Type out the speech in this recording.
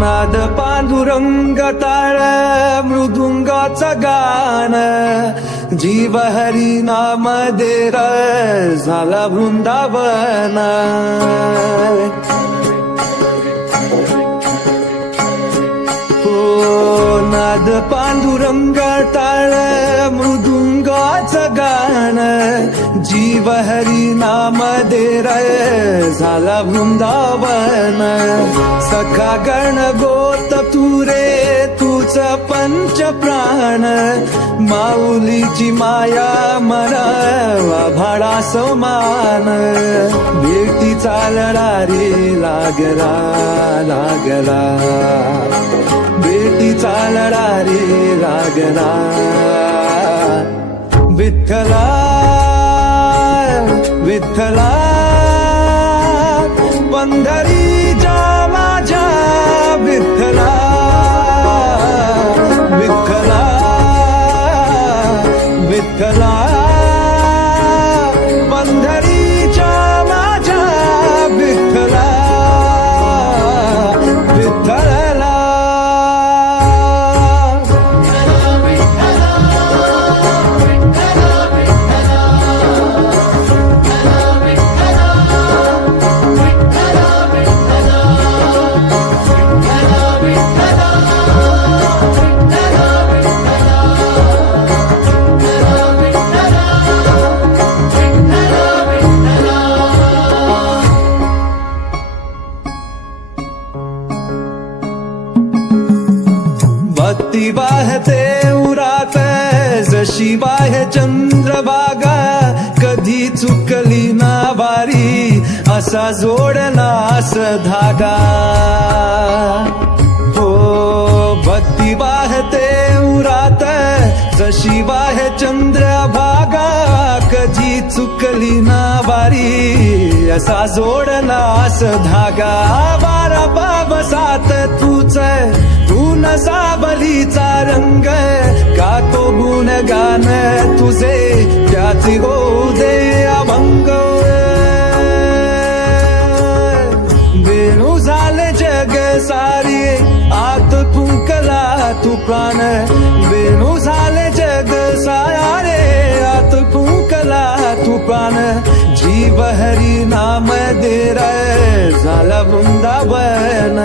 नाद देर मृदुङ्गीवहरिना मधेर भुन्दाबनो नाद पाण्डुरङ्गताळ मृदु गाण जीव हरी नाम देर झाला वृंदावन। सखा गण गोत तुरे तूच पंच प्राण माऊलीची माया मना भाडा समान। भेटी चालणारी लागला लागला। बेटी चालणारी लागला। विठ्ठला विठ्ठला पंढरीच्या भक्ती वाहते उरात जशी चंद्र चंद्रभागा कधी चुकली ना बारी असा जोडनास धागा. हो भक्ती नशिबा हे चंद्र भागा कधी चुकली ना बारी. असा जोडनास धागा बारा बाबसात तूच तू नसा बलीचा रंग का तो गुण गान तुझे? त्याची होऊ दे अभंग. वेणू झाले जग सारी आत कुंकला तू प्राण. तू जीव हरी नाम दे रे झाला झाला वृंदावन।